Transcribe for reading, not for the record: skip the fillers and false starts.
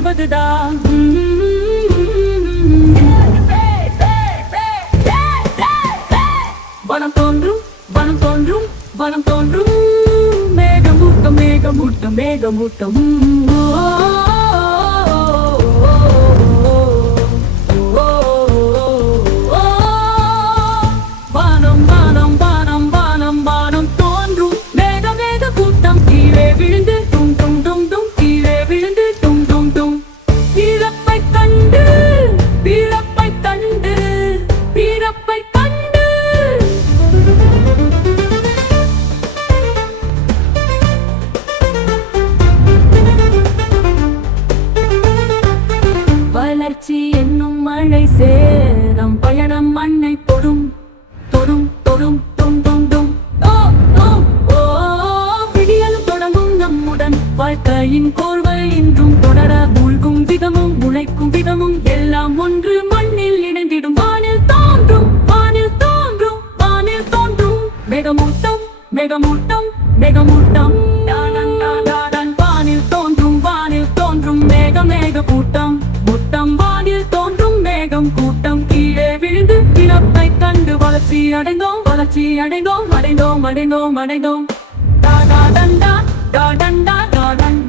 முடிவதுதான். வனம் தோன்றும் வனம் தோன்றும் வனம் தோன்றும் மேகமூட்டம் மேகமூட்டம் மேகமூட்டம். வானம் வானம் வானம் வானம் வானம் தோன்றும் மேக மேக கூட்டம் கீழே விழுந்து டும் டும் டும் டும் கீழே விழுந்து டும் டும் டும். பிறப்பை கண்டு பிறப்பை கண்டு பிறப்பை கண்டு வளர்ச்சி என்னும் மழை சேரம் பயணம் மண்ணை தொடும் தொடும் தொடும் தொம் தொம் தொம். ஓ ஓ ஓ விடியலும் தொடங்கும் நம்முடன் வாழ்க்கையின் கோர்வை இன்றும் தொடர மூழ்கும் விதமும் உழைக்கும் விதமும் எல்லாம் ஒன்று மண்ணில் இணைந்திடும். வானில் தோன்றும் வானில் தோன்றும் வானில் தோன்றும் மேகமூட்டம் மேகமூட்டம் மேகமூட்டம். வானில் தோன்றும் வானில் தோன்றும் மேக மேக கூட்டம் கூட்டம். வானில் தோன்றும் மேகம் கூட்டம் கீழே விழுந்து பிறப்பை கண்டு வளர்ச்சி அடைந்தோம் வளர்ச்சி அடைந்தோம் அடைந்தோம் அடைந்தோம் அடைந்தோம். டா டா டண்டா டா டண்டா டா டன்.